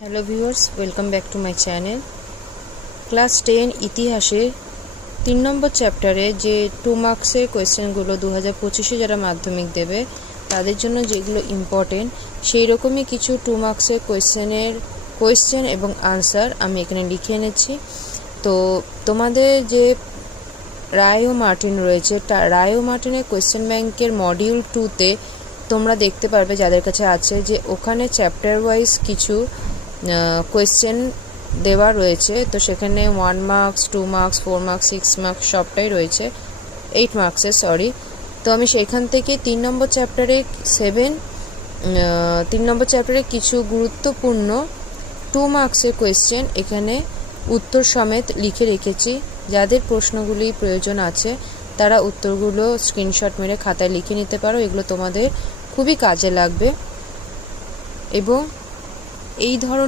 Hello viewers, welcome back to my channel. Class 10 ইতিহাসের 3 নম্বর চ্যাপ্টারে যে 2 মার্কসের কোয়েশ্চেনগুলো 2025-এ যারা মাধ্যমিক দেবে তাদের জন্য যেগুলো ইম্পর্টেন্ট, সেই রকমই কিছু 2 মার্কসের কোয়েশ্চেন এবং আনসার আমি এখানে লিখে এনেছি। তো তোমাদের যে রায় ও মার্টিন রয়েছে, রায় ও মার্টিনের কোয়েশ্চেন ব্যাংকের মডিউল 2-তে তোমরা দেখতে পারবে যাদের কাছে আছে যে ওখানে চ্যাপ্টার ওয়াইজ কিছু কোয়েশ্চেন দেওয়া রয়েছে। তো সেখানে 1 মার্কস, 2 মার্কস, 4 মার্কস, 6 মার্কস সবটাই রয়েছে, 8 মার্কসের সরি। তো আমি সেখান থেকে 3 নম্বর চ্যাপ্টারে কিছু গুরুত্বপূর্ণ 2 মার্কসের কোয়েশ্চেন এখানে উত্তর সমেত লিখে রেখেছি। যাদের প্রশ্নগুলি প্রয়োজন আছে তারা উত্তরগুলো স্ক্রিনশট মেরে খাতায় লিখে নিতে পারো, এগুলো তোমাদের খুবই কাজে লাগবে। এবং এই ধরনের